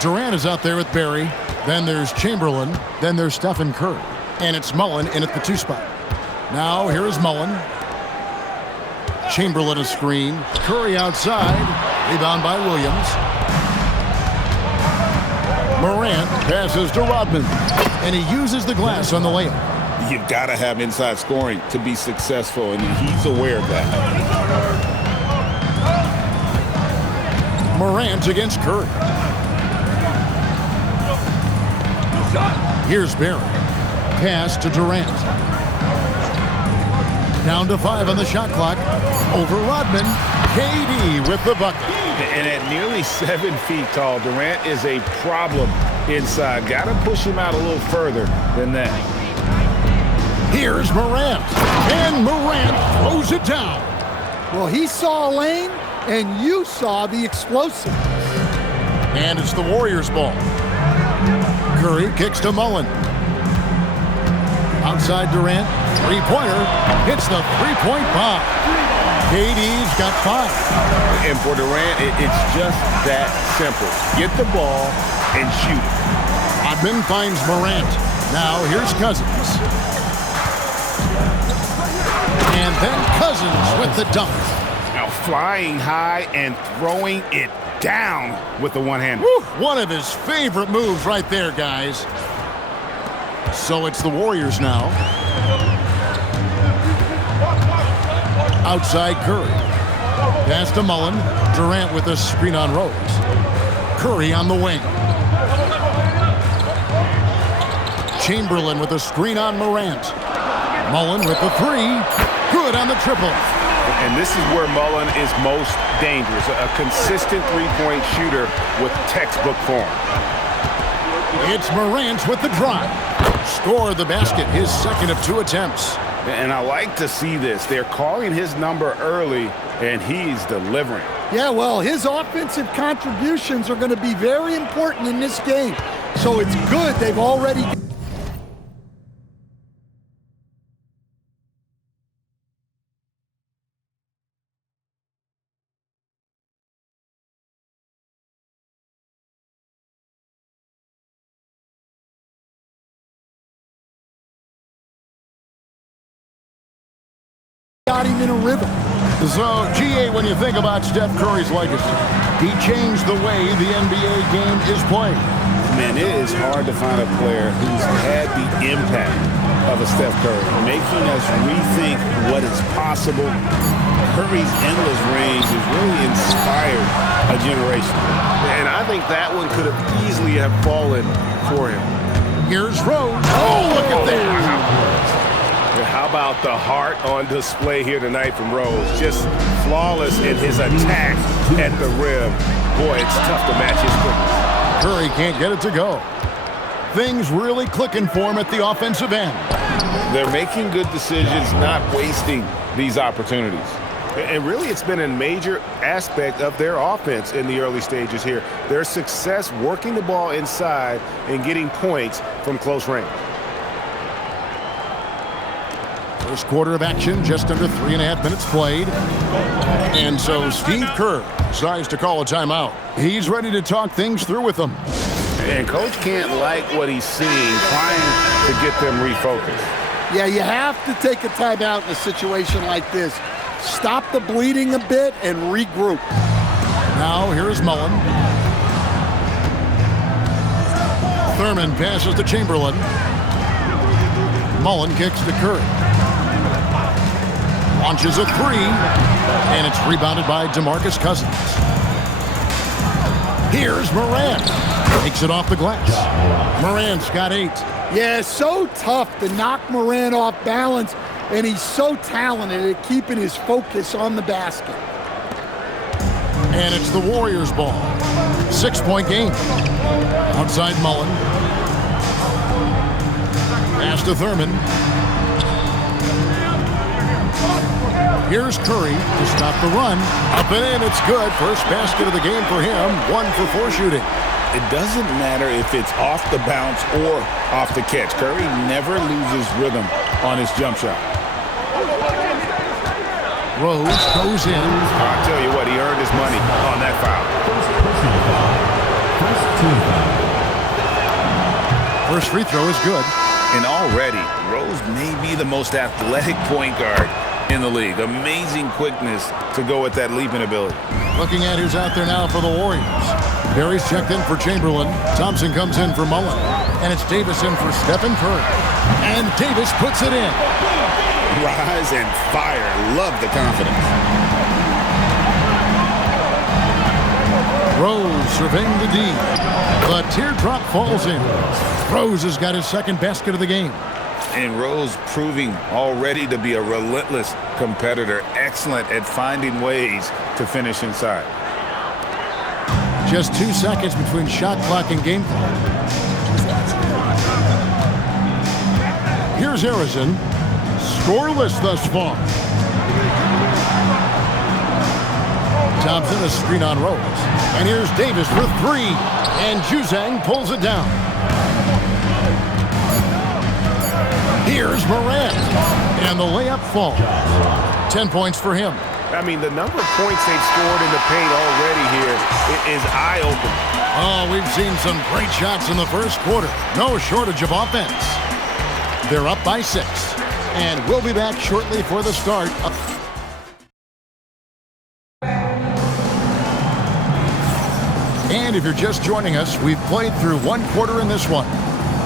Durant is out there with Barry. Then there's Chamberlain. Then there's Stephen Curry. And it's Mullen in at the 2 spot. Now here is Mullen. Chamberlain a screen. Curry outside. Rebound by Williams. Morant passes to Rodman. And he uses the glass on the layup. You've got to have inside scoring to be successful, and he's aware of that. Morant against Curry. Here's Barry. Pass to Durant. Down to 5 on the shot clock. Over Rodman. KD with the bucket. And at nearly 7 feet tall, Durant is a problem inside. Got to push him out a little further than that. Here's Morant. And Morant throws it down. Well, he saw a lane, and you saw the explosiveness. And it's the Warriors' ball. Curry kicks to Mullen. Outside Durant. Three-pointer. Hits the three-point bomb. KD's got 5. And for Durant, it's just that simple. Get the ball and shoot it. Rodman finds Morant. Now here's Cousins. And then Cousins with the dunk. Now flying high and throwing it down with the one-hand. One of his favorite moves right there, guys. So it's the Warriors now. Outside Curry. Pass to Mullen. Durant with a screen on Rose. Curry on the wing. Chamberlain with a screen on Morant. Mullen with the 3. Good on the triple. And this is where Mullen is most dangerous. A consistent three-point shooter with textbook form. It's Morant with the drive. Scored the basket, his second of 2 attempts. And I like to see this. They're calling his number early, and he's delivering. Yeah, well, his offensive contributions are going to be very important in this game. So it's good they've already... got him in a rhythm. So, GA, when you think about Steph Curry's legacy, he changed the way the NBA game is played. Man, it is hard to find a player who's had the impact of a Steph Curry, making us rethink what is possible. Curry's endless range has really inspired a generation. And I think that one could have easily have fallen for him. Here's Rose. Oh, look at that. How about the heart on display here tonight from Rose? Just flawless in his attack at the rim. Boy, it's tough to match his quickness. Curry can't get it to go. Things really clicking for him at the offensive end. They're making good decisions, not wasting these opportunities. And really, it's been a major aspect of their offense in the early stages here. Their success working the ball inside and getting points from close range. First quarter of action, just under 3.5 minutes played. And so Steve Kerr decides to call a timeout. He's ready to talk things through with them. And Coach can't like what he's seeing, trying to get them refocused. Yeah, you have to take a timeout in a situation like this. Stop the bleeding a bit and regroup. Now here's Mullen. Thurman passes to Chamberlain. Mullen kicks to Curry. Launches a 3, and it's rebounded by DeMarcus Cousins. Here's Morant. Takes it off the glass. Morant's got 8. Yeah, so tough to knock Morant off balance, and he's so talented at keeping his focus on the basket. And it's the Warriors' ball. 6-point game. Outside Mullen. Pass to Thurman. Here's Curry to stop the run. Up and in, it's good. First basket of the game for him. 1 for 4 shooting. It doesn't matter if it's off the bounce or off the catch. Curry never loses rhythm on his jump shot. Rose goes in. I'll tell you what, he earned his money on that foul. First free throw is good. And already, Rose may be the most athletic point guard in the league. Amazing quickness to go with that leaping ability. Looking at who's out there now for the Warriors. Barry's checked in for Chamberlain. Thompson comes in for Mullen. And it's Davis in for Stephen Curry. And Davis puts it in. Rise and fire. Love the confidence. Rose surveying the D. The teardrop falls in. Rose has got his second basket of the game. And Rose proving already to be a relentless competitor. Excellent at finding ways to finish inside. Just 2 seconds between shot clock and game clock. Here's Arizin. Scoreless thus far. Thompson a screen on Rose. And here's Davis for three. And Juzang pulls it down. Here's Morant. And the layup falls. 10 points for him. I mean, the number of points they've scored in the paint already here is eye-opening. Oh, we've seen some great shots in the first quarter. No shortage of offense. They're up by 6. And we'll be back shortly for the start of... And if you're just joining us, we've played through 1 quarter in this one.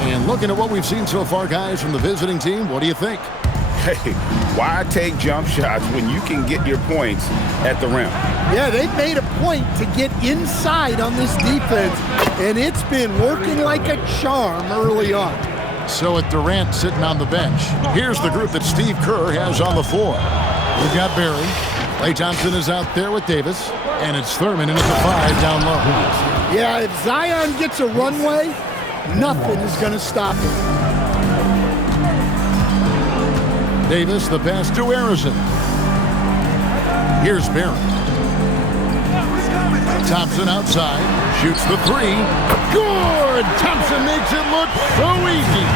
And looking at what we've seen so far, guys, from the visiting team, what do you think? Hey, why take jump shots when you can get your points at the rim? Yeah, they've made a point to get inside on this defense, and it's been working like a charm early on. So with Durant sitting on the bench, here's the group that Steve Kerr has on the floor. We've got Barry. Klay Thompson is out there with Davis, and it's Thurman in at the 5 down low. Yeah, if Zion gets a runway, nothing is going to stop him. Davis, the pass to Arizin. Here's Barry. Thompson outside, shoots the 3. Good! Thompson makes it look so easy.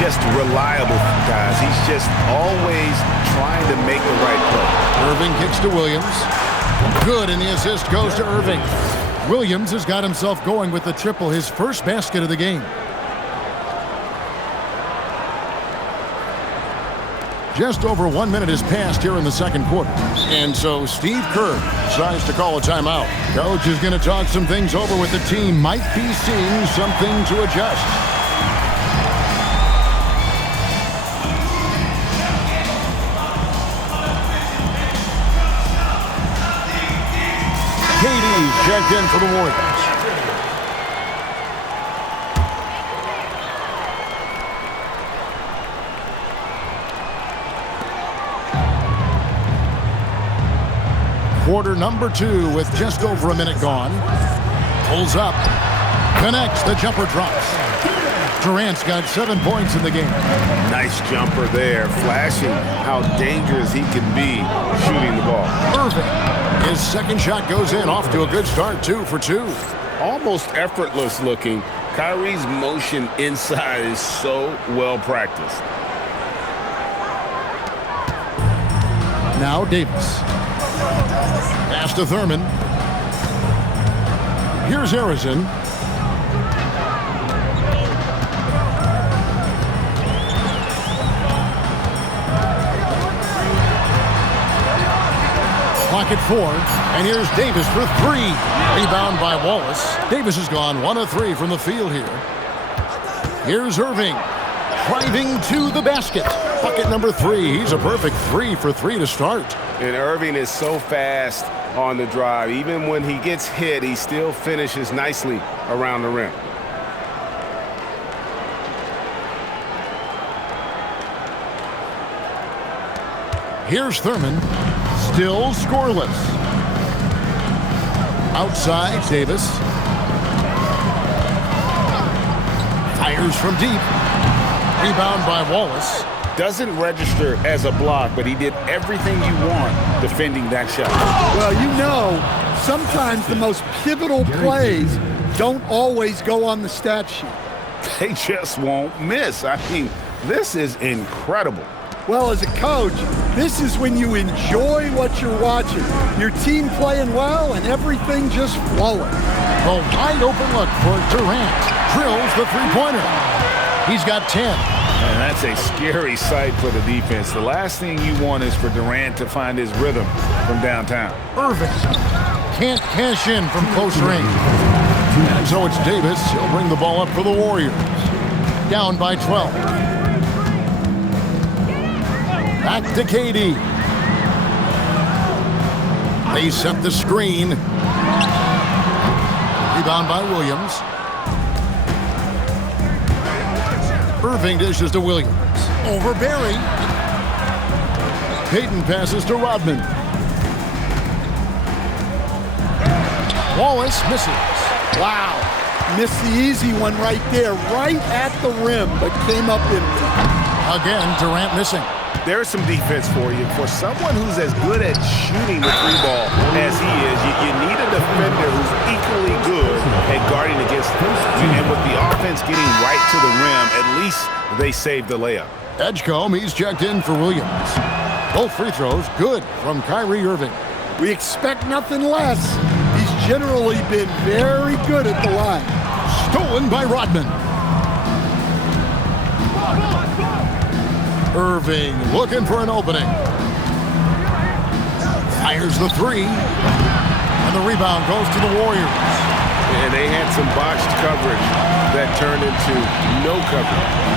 Just reliable, guys. He's just always trying to make the right play. Irving kicks to Williams. Good, and the assist goes to Irving. Williams has got himself going with the triple, his first basket of the game. Just over 1 minute has passed here in the second quarter. And so Steve Kerr decides to call a timeout. Coach is going to talk some things over with the team. Might be seeing something to adjust. KD's checked in for the Warriors. Quarter number 2 with just over a minute gone. Pulls up. Connects. The jumper drops. Durant's got 7 points in the game. Nice jumper there, flashing how dangerous he can be shooting the ball. Irving. His second shot goes in. Off to a good start. 2 for 2. Almost effortless looking. Kyrie's motion inside is so well practiced. Now Davis. Pass to Thurman. Here's Arizin. Clock at 4. And here's Davis for 3. Rebound by Wallace. Davis has gone 1 of 3 from the field here. Here's Irving. Driving to the basket. Bucket number 3. He's a perfect 3 for 3 to start. And Irving is so fast on the drive. Even when he gets hit, he still finishes nicely around the rim. Here's Thurman. Still scoreless. Outside, Davis. Fires from deep. Rebound by Wallace. Doesn't register as a block, but he did everything you want defending that shot. Well, you know, sometimes the most pivotal plays don't always go on the stat sheet. They just won't miss. I mean, this is incredible. Well, as a coach, this is when you enjoy what you're watching. Your team playing well and everything just flowing. A wide open look for Durant. Drills the three-pointer. He's got 10. And that's a scary sight for the defense. The last thing you want is for Durant to find his rhythm from downtown. Irving can't cash in from close range. And so it's Davis. He'll bring the ball up for the Warriors. Down by 12. Back to KD. They set the screen. Rebound by Williams. Irving dishes to Williams. Over Barry. Payton passes to Rodman. Wallace misses. Wow. Missed the easy one right there, right at the rim, but came up empty. Again, Durant missing. There's some defense for you. For someone who's as good at shooting the three ball as he is, you need a defender who's equally good at guarding against him. And with the offense getting right to the rim, at least they saved the layup. Edgecombe, he's checked in for Williams. Both free throws good from Kyrie Irving. We expect nothing less. He's generally been very good at the line. Stolen by Rodman. Irving looking for an opening. Fires the three. And the rebound goes to the Warriors. And they had some botched coverage that turned into no coverage.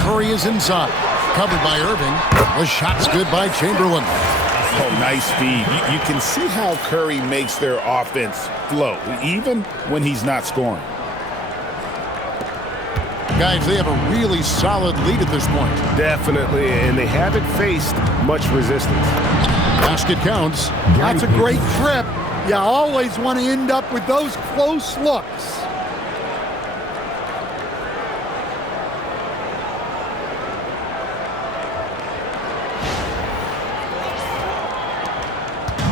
Curry is inside. Covered by Irving. The shot's good by Chamberlain. Oh, nice speed. You can see how Curry makes their offense flow, even when he's not scoring. Guys, they have a really solid lead at this point. Definitely, and they haven't faced much resistance. Basket counts. That's a great trip. You always want to end up with those close looks.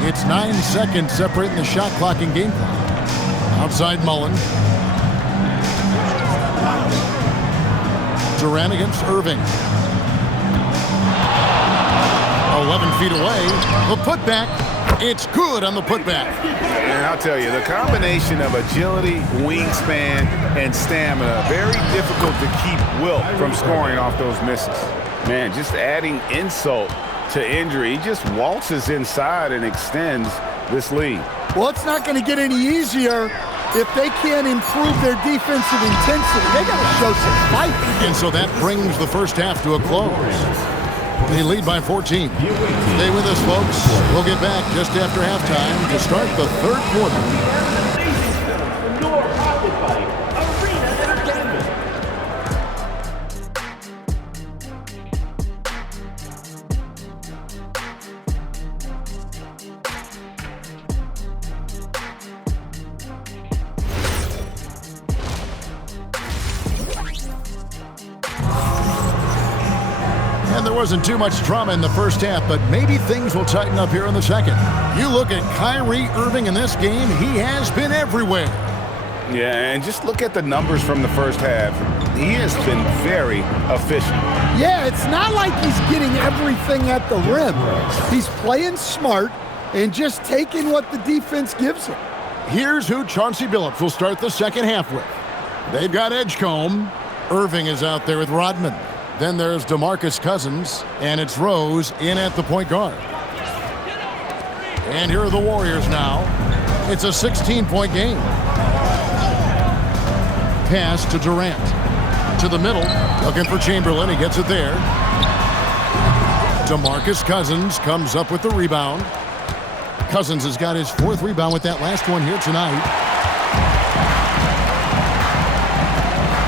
It's 9 seconds separating the shot clock and game clock. Outside Mullen. Durant against Irving. 11 feet away. The putback. It's good on the putback. And I'll tell you, the combination of agility, wingspan, and stamina, very difficult to keep Wilt from scoring off those misses. Man, just adding insult to injury. He just waltzes inside and extends this lead. Well, it's not going to get any easier if they can't improve their defensive intensity. They got to show some fight. And so that brings the first half to a close. They lead by 14. Stay with us, folks. We'll get back just after halftime to start the third quarter. And there wasn't too much drama in the first half, but maybe things will tighten up here in the second. You look at Kyrie Irving in this game, he has been everywhere. Yeah, and just look at the numbers from the first half. He has been very efficient. Yeah, it's not like he's getting everything at the rim. He's playing smart and just taking what the defense gives him. Here's who Chauncey Billups will start the second half with. They've got Edgecombe. Irving is out there with Rodman. Then there's DeMarcus Cousins, and it's Rose in at the point guard. And here are the Warriors now. It's a 16-point game. Pass to Durant. To the middle, looking for Chamberlain. He gets it there. DeMarcus Cousins comes up with the rebound. Cousins has got his fourth rebound with that last one here tonight.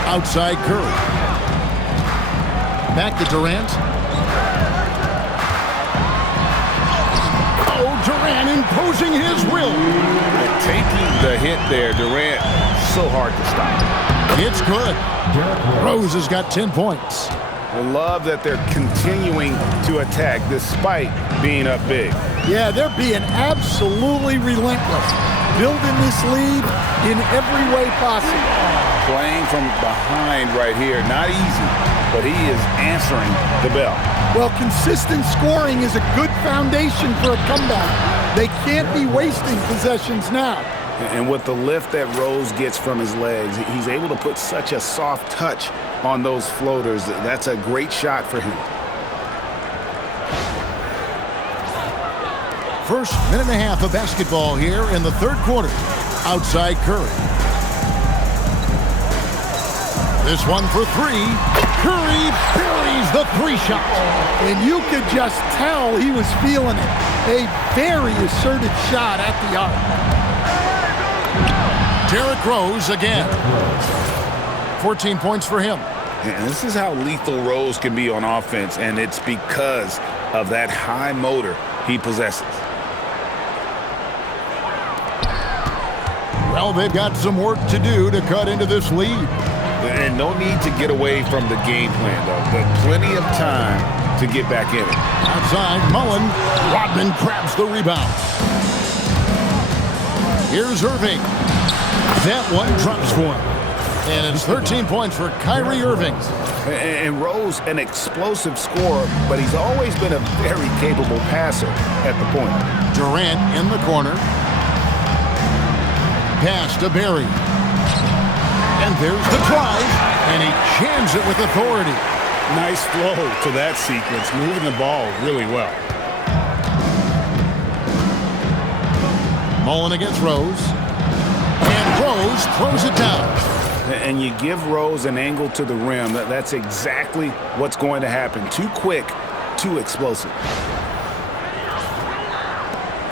Outside Curry. Back to Durant. Oh, Durant imposing his will. Taking the hit there, Durant, so hard to stop. It's good. Rose has got 10 points. I love that they're continuing to attack despite being up big. Yeah, they're being absolutely relentless. building this lead in every way possible. Playing from behind right here, not easy, but he is answering the bell. Well, consistent scoring is a good foundation for a comeback. They can't be wasting possessions now. And with the lift that Rose gets from his legs, he's able to put such a soft touch on those floaters. That's a great shot for him. First minute and a half of basketball here in the third quarter. Outside Curry. This one for three. Curry buries the three shot. And you could just tell he was feeling it. A very assertive shot at the arc. Derrick Rose again. 14 points for him. And this is how lethal Rose can be on offense, and it's because of that high motor he possesses. Well, they've got some work to do to cut into this lead. And no need to get away from the game plan, though. But plenty of time to get back in it. Outside, Mullen. Rodman grabs the rebound. Here's Irving. That one drops for him. And it's 13 points for Kyrie Irving. And Rose, an explosive scorer, but he's always been a very capable passer at the point. Durant in the corner. Pass to Barry. And there's the drive. And he jams it with authority. Nice flow to that sequence, moving the ball really well. Mullen against Rose. And Rose throws it down. And you give Rose an angle to the rim. That's exactly what's going to happen. Too quick, too explosive.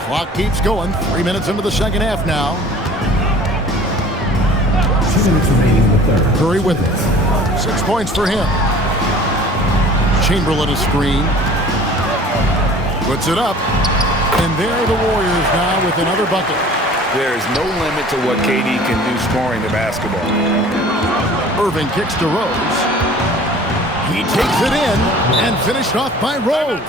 Clock keeps going. 3 minutes into the second half now. 2 minutes remaining in the third. Curry with it. 6 points for him. Chamberlain a screen. Puts it up. And there are the Warriors now with another bucket. There's no limit to what KD can do scoring the basketball. Irving kicks to Rose. He takes it in and finished off by Rose.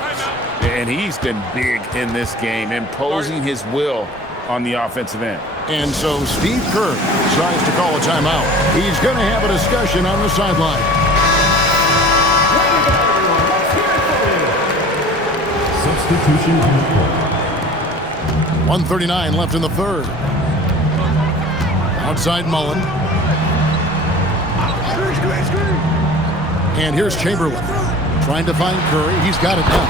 And he's been big in this game, imposing his will on the offensive end. And so Steve Kerr tries to call a timeout. He's going to have a discussion on the sideline. Substitution on the court. 1:39 left in the third. Outside Mullen. And here's Chamberlain. Trying to find Curry. He's got it now.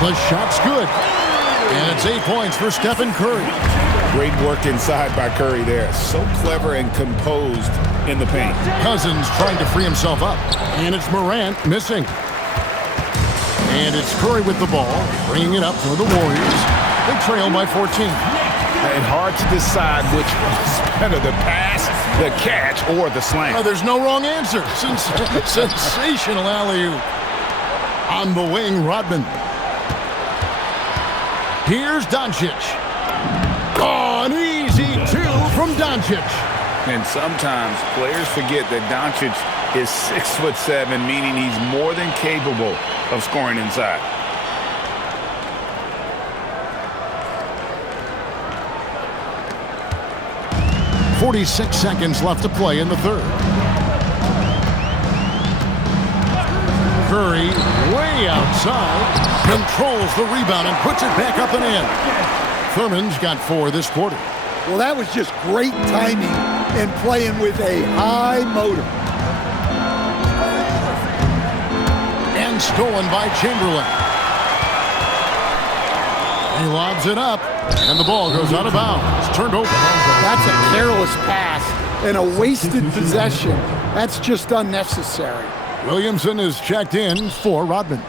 The shot's good. And it's 8 points for Stephen Curry. Great work inside by Curry there. So clever and composed in the paint. Cousins trying to free himself up. And it's Morant missing. And it's Curry with the ball. Bringing it up for the Warriors. They trail by 14. And hard to decide which was better, the pass, the catch, or the slam. Oh, there's no wrong answer. Sensational alley-oop. On the wing, Rodman. Here's Doncic. Oh, an easy two from Doncic. And sometimes players forget that Doncic is 6'7", meaning he's more than capable of scoring inside. .46 seconds left to play in the third. Curry way outside, controls the rebound and puts it back up and in. Thurman's got 4 this quarter. Well, that was just great timing and playing with a high motor. And stolen by Chamberlain. He lobs it up, and the ball goes out of bounds. It's turned over. That's a careless pass and a wasted possession. That's just unnecessary. Williamson is checked in for Rodman.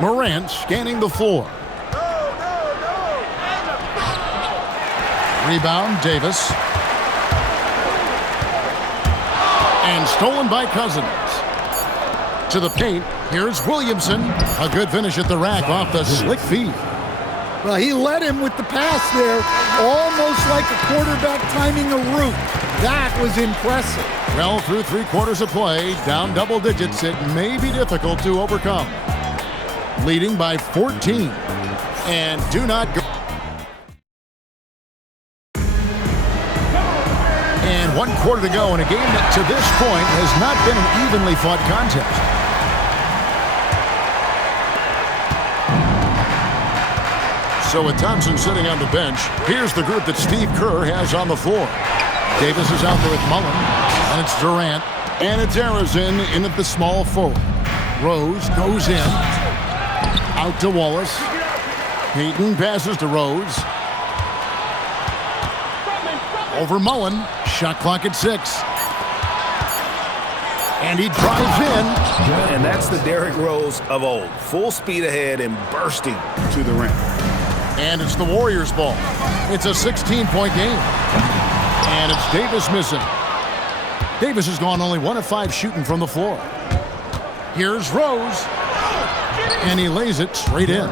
Morant scanning the floor. Rebound, Davis. And stolen by Cousins. To the paint, here's Williamson. A good finish at the rack off the slick feed. Well, he led him with the pass there, almost like a quarterback timing a route. That was impressive. Well, through 3 quarters of play, down double digits, it may be difficult to overcome. Leading by 14. And do not go. And 1 quarter to go in a game that to this point has not been an evenly fought contest. So with Thompson sitting on the bench, here's the group that Steve Kerr has on the floor. Davis is out there with Mullen, and it's Durant, and it's Arizin in at the small forward. Rose goes in, out to Wallace. Payton passes to Rose. Over Mullen, shot clock at 6. And he drives in. And that's the Derrick Rose of old. Full speed ahead and bursting to the rim. And it's the Warriors' ball. It's a 16-point game. And it's Davis missing. Davis has gone only 1 of 5 shooting from the floor. Here's Rose. And he lays it straight in.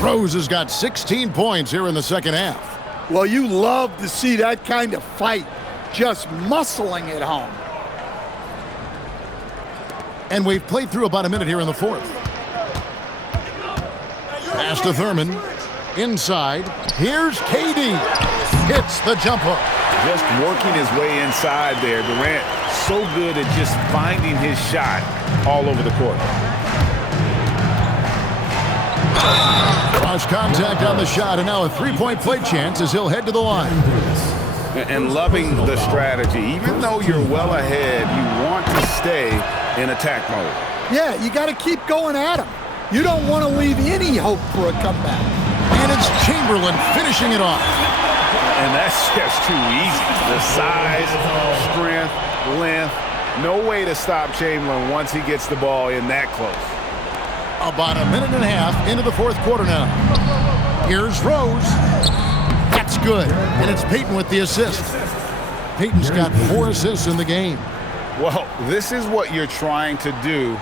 Rose has got 16 points here in the second half. Well, you love to see that kind of fight. Just muscling it home. And we've played through about a minute here in the fourth. Pass to Thurman. Inside. Here's KD. Hits the jump hook. Just working his way inside there. Durant so good at just finding his shot all over the court. Cross contact on the shot, and now a three-point play chance as he'll head to the line. And loving the strategy. Even though you're well ahead, you want to stay in attack mode. Yeah, you got to keep going at him. You don't want to leave any hope for a comeback. And it's Chamberlain finishing it off. And that's just too easy. The size, strength, length. No way to stop Chamberlain once he gets the ball in that close. About a minute and a half into the fourth quarter now. Here's Rose. That's good. And it's Payton with the assist. Payton's got 4 assists in the game. Well, this is what you're trying to do.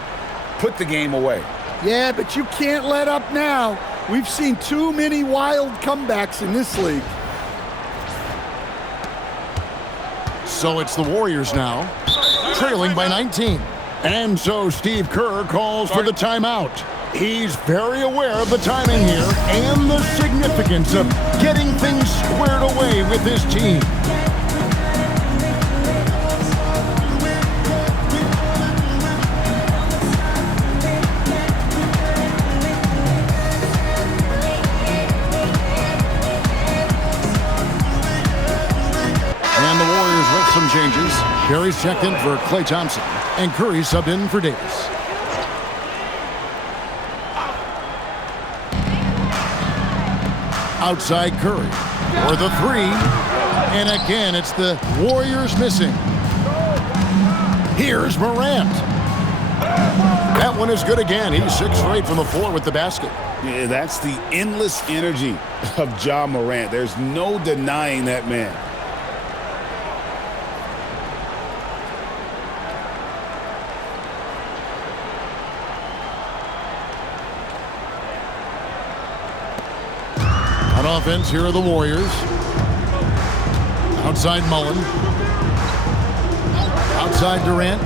Put the game away. Yeah, but you can't let up now. We've seen too many wild comebacks in this league. So it's the Warriors now, trailing by 19. And so Steve Kerr calls for the timeout. He's very aware of the timing here and the significance of getting things squared away with his team. And the Warriors with some changes. Perry's checked in for Klay Thompson, and Curry subbed in for Davis. Outside Curry for the 3. And again, it's the Warriors missing. Here's Morant. That one is good again. He's 6 for 8 from the floor with the basket. Yeah, that's the endless energy of Ja Morant. There's no denying that man. On offense, here are the Warriors. Outside Mullen. Outside Durant.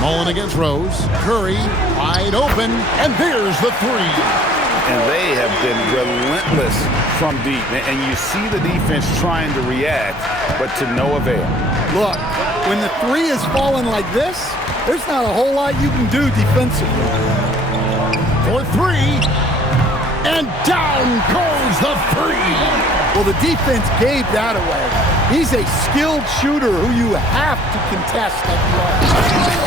Mullen against Rose. Curry wide open, and there's the 3. And they have been relentless from deep. And you see the defense trying to react, but to no avail. Look, when the 3 is falling like this, there's not a whole lot you can do defensively. For 3, and down goes the 3. Well, the defense gave that away. He's a skilled shooter who you have to contest at the line.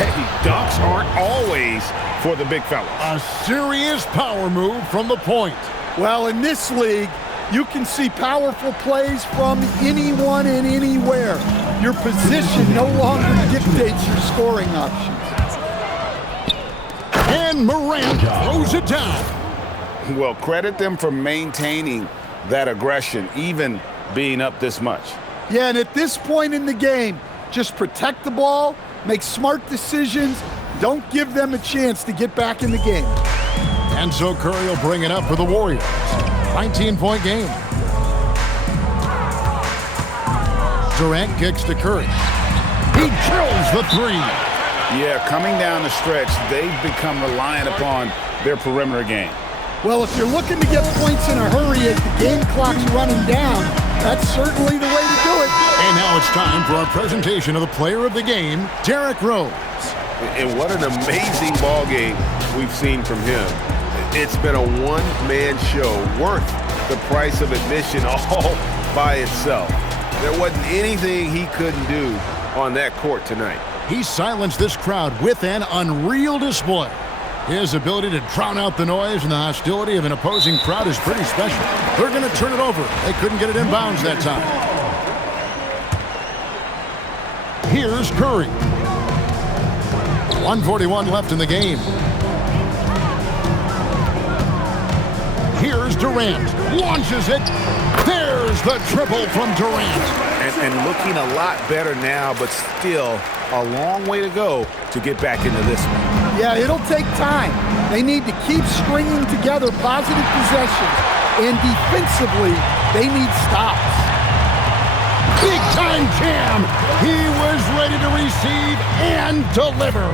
Hey, dunks aren't always for the big fella. A serious power move from the point. Well, in this league, you can see powerful plays from anyone and anywhere. Your position no longer dictates your scoring options. And Morant throws it down. Well, credit them for maintaining that aggression, even being up this much. Yeah, and at this point in the game, just protect the ball, make smart decisions, don't give them a chance to get back in the game. And so Curry will bring it up for the Warriors. 19-point game. Durant kicks to Curry. He drills the 3. Yeah, coming down the stretch, they've become reliant upon their perimeter game. Well, if you're looking to get points in a hurry as the game clock's running down, that's certainly the way to do it. And now it's time for our presentation of the player of the game, Derrick Rose. And what an amazing ball game we've seen from him. It's been a one-man show worth the price of admission all by itself. There wasn't anything he couldn't do on that court tonight. He silenced this crowd with an unreal display. His ability to drown out the noise and the hostility of an opposing crowd is pretty special. They're going to turn it over. They couldn't get it in bounds that time. Here's Curry. 1:41 left in the game. Here's Durant. Launches it. There's the triple from Durant. And looking a lot better now, but still a long way to go to get back into this one. Yeah, it'll take time. They need to keep stringing together positive possessions, and defensively, they need stops. Big-time jam. He was ready to receive and deliver.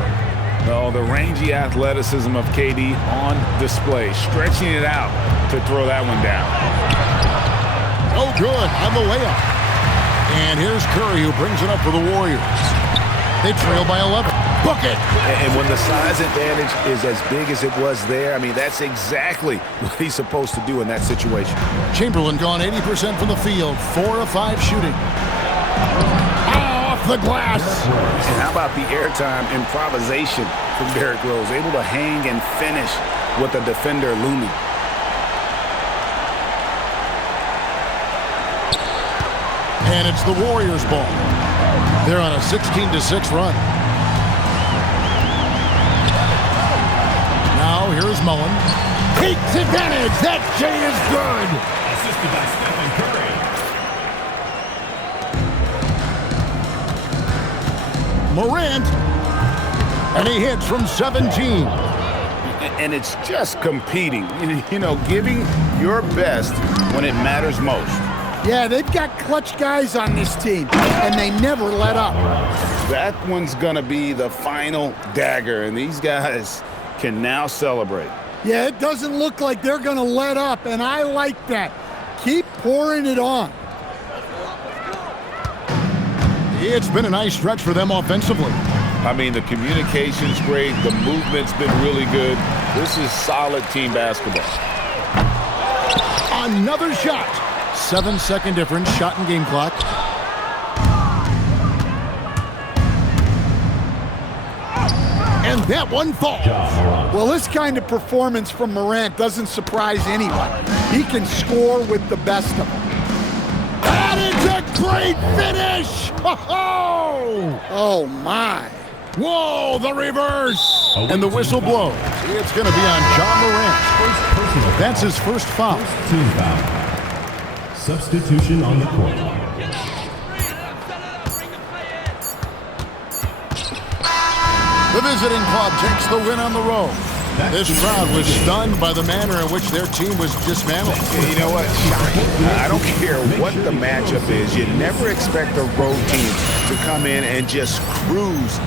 Oh, the rangy athleticism of KD on display, stretching it out to throw that one down. No good on the layup. And here's Curry, who brings it up for the Warriors. They trail by 11. Book it. And when the size advantage is as big as it was there, I mean, that's exactly what he's supposed to do in that situation. Chamberlain gone 80% from the field, 4 of 5 shooting. Off the glass. And how about the airtime improvisation from Derrick Rose, able to hang and finish with the defender looming. And it's the Warriors' ball. They're on a 16-6 run. Now here's Mullen. Takes advantage. That J is good. Assisted by Stephen Curry. Morant. And he hits from 17. And it's just competing, you know, giving your best when it matters most. Yeah, they've got clutch guys on this team, and they never let up. That one's going to be the final dagger, and these guys can now celebrate. Yeah, it doesn't look like they're going to let up, and I like that. Keep pouring it on. It's been a nice stretch for them offensively. I mean, the communication's great. The movement's been really good. This is solid team basketball. Another shot. 7-second difference, shot and game clock. And that one falls. Well, this kind of performance from Morant doesn't surprise anyone. He can score with the best of them. And it's a great finish! Oh, my. Whoa, the reverse! And the whistle blows. It's going to be on John Morant. That's his first foul. Team foul. Substitution on the court. The visiting club takes the win on the road. This crowd was stunned by the manner in which their team was dismantled. You know what? Shocking. I don't care what the matchup is. You never expect a road team to come in and just cruise